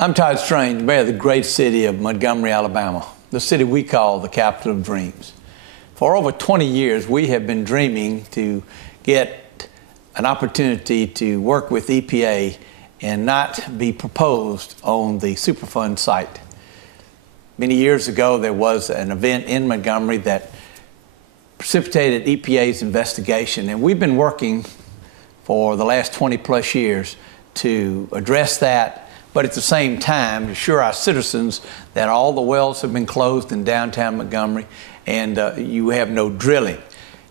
I'm Todd, mayor of the great city of Montgomery, Alabama, the city we call the capital of dreams. For over 20 years, we have been dreaming to get an opportunity to work with EPA and not be proposed on the Superfund site. Many years ago, there was an event in Montgomery that precipitated EPA's investigation, and we've been working for the last 20 plus years to address that, but at the same time assure our citizens that all the wells have been closed in downtown Montgomery and you have no drilling.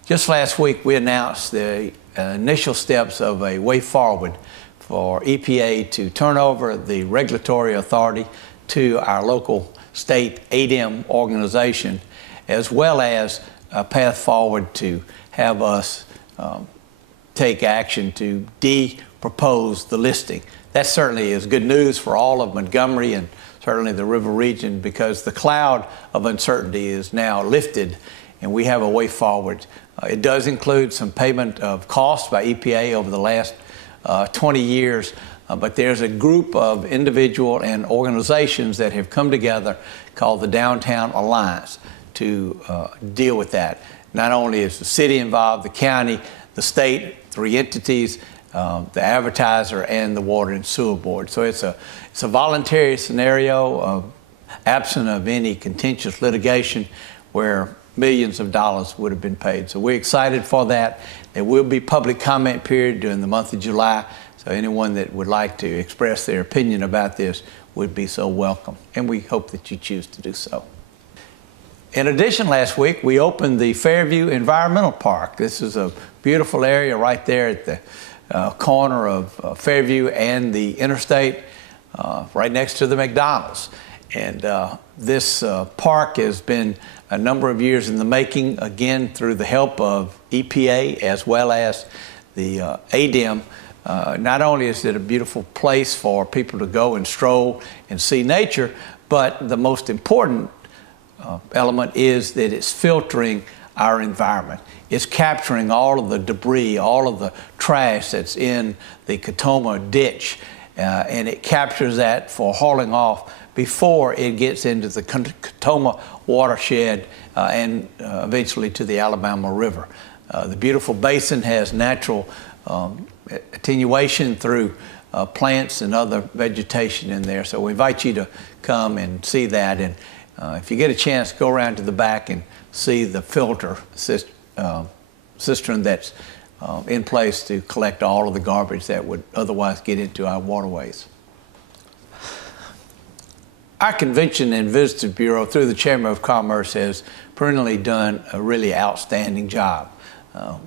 Just last week we announced the initial steps of a way forward for EPA to turn over the regulatory authority to our local state ADM organization, as well as a path forward to have us take action to de-propose the listing. That certainly is good news for all of Montgomery and certainly the river region, because the cloud of uncertainty is now lifted and we have a way forward. It does include some payment of costs by EPA over the last 20 years, but there's a group of individual and organizations that have come together called the Downtown Alliance to deal with that. Not only is the city involved, the county, the state, 3 entities, the advertiser, and the Water and Sewer Board. So it's a voluntary scenario, absent of any contentious litigation, where millions of dollars would have been paid. So we're excited for that. There will be public comment period during the month of July, so anyone that would like to express their opinion about this would be so welcome, and we hope that you choose to do so. In addition, last week we opened the Fairview Environmental Park. This is a beautiful area right there at the corner of Fairview and the interstate, right next to the McDonald's. And this park has been a number of years in the making, again through the help of EPA as well as the ADM. Not only is it a beautiful place for people to go and stroll and see nature, but the most important element is that it's filtering our environment. It's capturing all of the debris, all of the trash that's in the Katoma ditch, and it captures that for hauling off before it gets into the Katoma watershed and eventually to the Alabama River. The beautiful basin has natural attenuation through plants and other vegetation in there, so we invite you to come and see that. And if you get a chance, go around to the back and see the filter cistern that's in place to collect all of the garbage that would otherwise get into our waterways. Our Convention and Visitor Bureau, through the Chamber of Commerce, has perennially done a really outstanding job.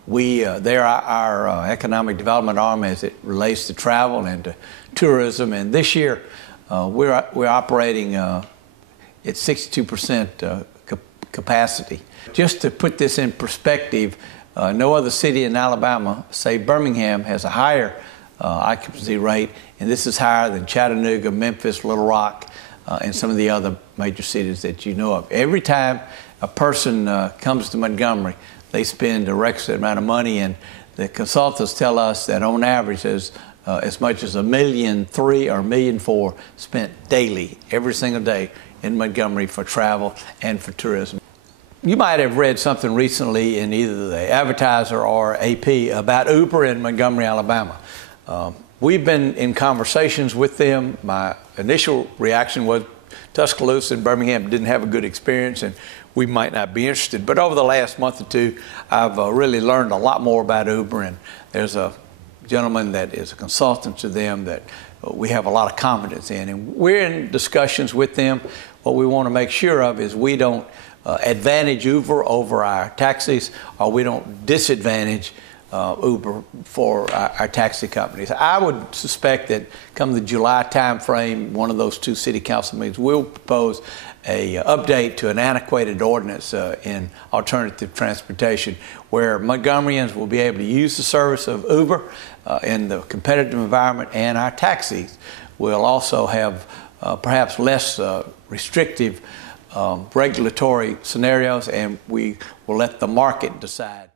They're our economic development arm as it relates to travel and to tourism, and this year we're operating at 62% capacity. Just to put this in perspective, no other city in Alabama, say Birmingham, has a higher occupancy rate, and this is higher than Chattanooga, Memphis, Little Rock, and some of the other major cities that you know of. Every time a person comes to Montgomery, they spend a requisite amount of money, and the consultants tell us that on average there's as much as $1.3 million or $1.4 million spent daily, every single day in Montgomery for travel and for tourism. You might have read something recently in either the Advertiser or AP about Uber in Montgomery, Alabama. We've been in conversations with them. My initial reaction was Tuscaloosa and Birmingham didn't have a good experience and we might not be interested. But over the last month or two, I've really learned a lot more about Uber, and there's a gentleman that is a consultant to them that we have a lot of confidence in. And we're in discussions with them. What we want to make sure of is we don't advantage Uber over our taxis, or we don't disadvantage Uber for our taxi companies. I would suspect that come the July time frame, one of those 2 city council meetings will propose a update to an antiquated ordinance in alternative transportation, where Montgomeryans will be able to use the service of Uber in the competitive environment, and our taxis will also have perhaps less restrictive regulatory scenarios, and we will let the market decide.